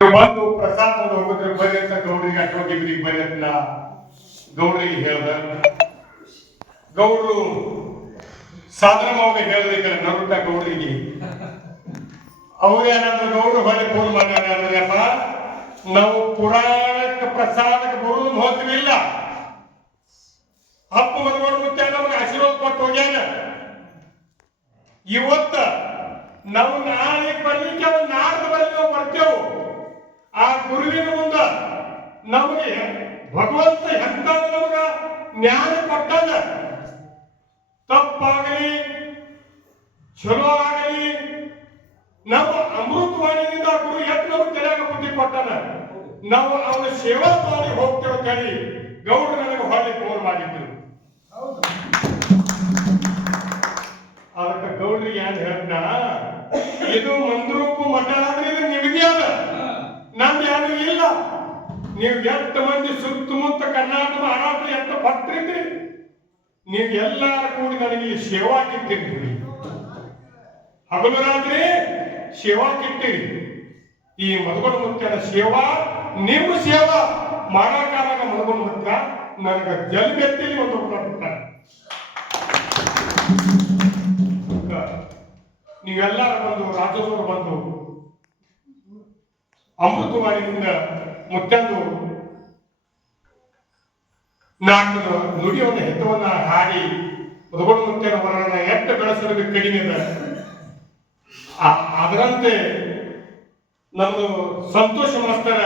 ಬಂದು ಪ್ರಸಾದ ಹೋಗಿದ್ರೆ ಬರ್ರಿ ಅಂತ ಗೌಡ್ರಿಗೆ ಅಟ್ಟೋಗಿದ್ರಿಗೆ ಬರ್ರಿ ಅಂತ ಗೌಡ್ರಿಗೆ ಹೇಳ್ದ. ಗೌಡ್ರು ಸಾಧನ ಮಾವ ಹೇಳಿದ್ರೆ ನರುಟ ಗೌಡ್ರಿಗೆ ಅವ್ರೇನಾದ್ರು ಗೌಡ್ರು ಹೊಳೆ ಫೋನ್ ಮಾಡ್ಯಾರಪ್ಪ, ನಾವು ಪುರಾಣಕ್ಕೆ ಪ್ರಸಾದಕ್ಕೆ ಬರುವುದು ಹೋಗ್ತಿವಿಲ್ಲ, ಅಪ್ಪ ಮದ್ಕೊಂಡು ಮುತ್ತೆ ನಮ್ಗೆ ಆಶೀರ್ವಾದ ಕೊಟ್ಟು ಹೋಗ್ಯಾನ. ಇವತ್ತ ನಾವು ನಾಳೆ ಬರ್ಲಿಕ್ಕೆ ಅವ್ರು ನಾಡ್ದು ಬರ್ಲಿ ನಾವು ಬರ್ತೇವು. ಆ ಗುರುವಿನ ಮುಂದ ನಮಗೆ ಭಗವಂತ ಎಂತ ನಮಗ ಜ್ಞಾನ ಕೊಟ್ಟಾಗ, ತಪ್ಪಾಗಲಿ ಚಲೋ ಆಗಲಿ ನಮ್ಮ ಅಮೃತವಾಣಿಯಿಂದ ಗುರು ಎತ್ತು ನಮಗೆ ತಿಳಿಯಾಗ ಬುದ್ಧಿ ಕೊಟ್ಟಾನ. ನಾವು ಅವನ ಸೇವಾ ಮಾಡಿ ಹೋಗ್ತೇವೆ ಕಲಿ ಗೌಡ್ರು ನನಗೆ ಹೊಳ್ಳಿ ಫೋನ್ ಮಾಡಿದ್ರು. ಅದಕ್ಕೆ ಗೌಡ್ರಿಗೆ ಏನ್ ಹೇಳ್ದ, ಇದು ಮಂದ್ರೂಪು ಮಠ ಆದ್ರೆ ಇದು ನಿಮಗೆ ಅದ, ನಮ್ದು ಯಾರು ಇಲ್ಲ. ನೀವು ಎಷ್ಟು ಮಂದಿ ಸುತ್ತಮುತ್ತ ಕರ್ನಾಟಕ ಮಹಾರಾಷ್ಟ್ರ ಎಷ್ಟು ಭಕ್ತರಿದ್ರಿ, ನೀವು ಎಲ್ಲಾರ ಕೂಡಿ ನನಗೆ ಈ ಸೇವಾ ಕಿಟ್ಟಿರಿ, ಹಗಲು ರಾತ್ರಿ ಸೇವಾ ಕಿಟ್ಟಿರಿ. ಈ ಮಧುಗುಣ ಮುತ್ಯನ ಸೇವಾ ನಿಮ್ಮ ಸೇವಾ ಮಾಡಕ್ಕಾಗ ಮಧುಗುಣ ಮುತ್ಯ ನನಗೆ ಜಲ್ಬೆತ್ತಲಿ ಒಂದು ಕೊಡ್ತಾರೆ. ನೀವೆಲ್ಲರೂ ಬಂದು ರಾಜಸೂರು ಬಂದು ಅಮೃತವಾಣಿಯಿಂದ ಮುತ್ತಂದು ನಾಲ್ಕು ನುಡಿಯವನ್ನ ಹಿತವನ್ನ ಹಾಡಿ ಮಧುಗುಣ ಮುತ್ಯನ ವರ್ಣನ ಎಷ್ಟು ಬೆಳೆಸೋದಕ್ಕೆ ಕಡಿಮೆ ಇದೆ. ಅದರಂತೆ ನಮ್ಮದು ಸಂತೋಷ ಮಾಸ್ತರ,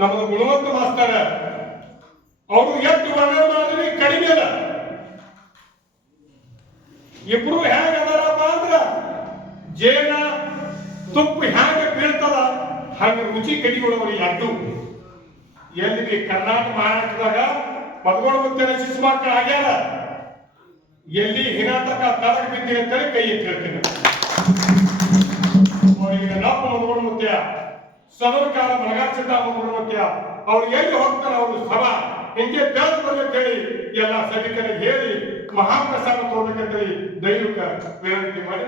ನಮ್ಮದು ಗುಣವಂತ ಮಾಸ್ತರ, ಅವರು ಎಷ್ಟು ವರ್ಣನೆ ಮಾಡಿದ್ರೆ ಕಡಿಮೆ ಅದ. ಇಬ್ರು ಹ್ಯಾಂಗ ಅದಾರಪ್ಪ ಅಂದ್ರ ಜೇನ ತುಪ್ಪ ಹ್ಯಾಂಗ ಬೀಳ್ತದ ಹಂಗ ರುಚಿ ಕಡಿಗೊಳ್ಳವರು ಎರಡು. ಎಲ್ಲಿ ಕರ್ನಾಟಕ ಮಹಾರಾಷ್ಟ್ರದಾಗ ಮಧುಗುಣ ಮುತ್ಯನ ಶಿಶು ಮಕ್ಕಳು ಆಗ್ಯಾರ, ಎಲ್ಲಿ ಹಿನಾತಕ ತಳಗ ಬಿದ್ದಿ ಅಂತೇಳಿ ಕೈ ಎತ್ತಿ ಹೇಳ್ತೀನಿ. ಅವರಿಗೆ ನಪ್ಪ ಮಧುಗುಣ ಮುತ್ಯ ಸದನ ಕಾಲ ಮನಗಾಚಿದ್ದ ಮಧುಗುಣ ಮುತ್ಯ ಅವ್ರು ಎಲ್ಲಿ ಹೋಗ್ತಾರೆ ಅವ್ರು ಸಭಾ ಹಿಂಗೆ ಬೆಳೆದು ಬರ್ಬೇಕಂತೇಳಿ ಎಲ್ಲ ಸಭಿಕರಿಗೆ ಹೇಳಿ ಮಹಾಪ್ರಸಾದ ತೋರ್ಬೇಕಂತೇಳಿ ದೈವಿಕ ವಿನಂತಿ ಮಾಡಿ